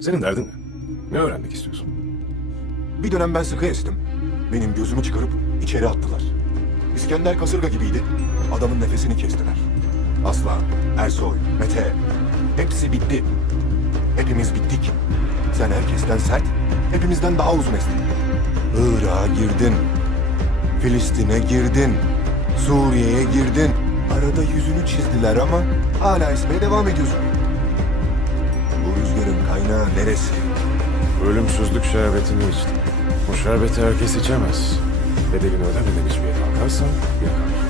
Senin derdin ne? Ne öğrenmek istiyorsun? Bir dönem ben sıkı estim. Benim gözümü çıkarıp içeri attılar. İskender kasırga gibiydi. Adamın nefesini kestiler. Aslan, Ersoy, Mete. Hepsi bitti. Hepimiz bittik. Sen herkesten sert, hepimizden daha uzun estin. Irak'a girdin. Filistin'e girdin. Suriye'ye girdin. Arada yüzünü çizdiler ama hala esmeye devam ediyorsun. Kaynağı neresi? Ölümsüzlük şerbetini içtim. Bu şerbeti herkes içemez. Bedelini ödemeden içmeye kalkarsan yakar.